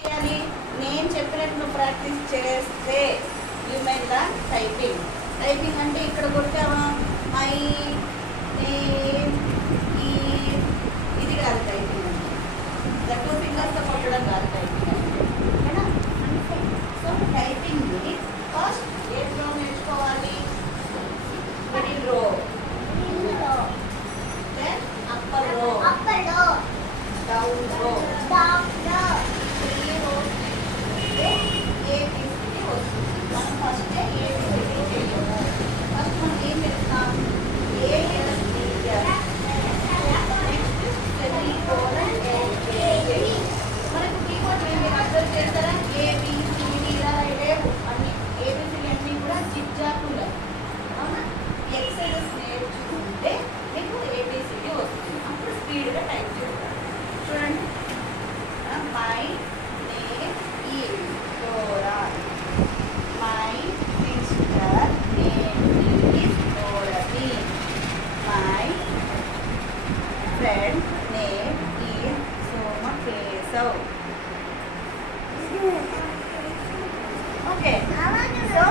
చేయాలి? నేను చెప్పినట్టు నువ్వు ప్రాక్టీస్ చేస్తే you mine learn typing. Typing అంటే ఇక్కడ కొట్టావా మై నేమ్ ఈ ఇది కాదు టైపింగ్ అంటే 2 ఫింగర్స్తో కొట్టడం కాదు టైపింగ్ అంటే ఓకేనా. సో టైపింగ్ని ఫస్ట్ ఏట్లో నేర్చుకోవాలి, మిడిల్ రో, దెన్ అప్పర్ రో, డౌన్ రో, 3 రోస్ తీసుకుంటే ఏబిసిడి వస్తుంది. మనం ఫస్ట్ ఏబిసిడి చేయము. ఫస్ట్ మనం ఏం చేస్తాం? ASDS, next semicolon LA. మనకు కీబోర్డ్ మీరు అబ్జర్వ్ చేస్తారా? ఏబిసిడి ఇలా లేవు, అన్ని ఏబిసిడి అన్నీ కూడా జిగ్జాగ్లు. అవునా? ఎక్సర్సైజెస్ నేర్చుకుంటే మీకు ఏబిసిడి వస్తుంది. అప్పుడు స్పీడ్గా టైప్ చేస్తారు. చూడండి, my name is Dora, my sister name is Dorothy, my friend name is Somakeshav. Okay, so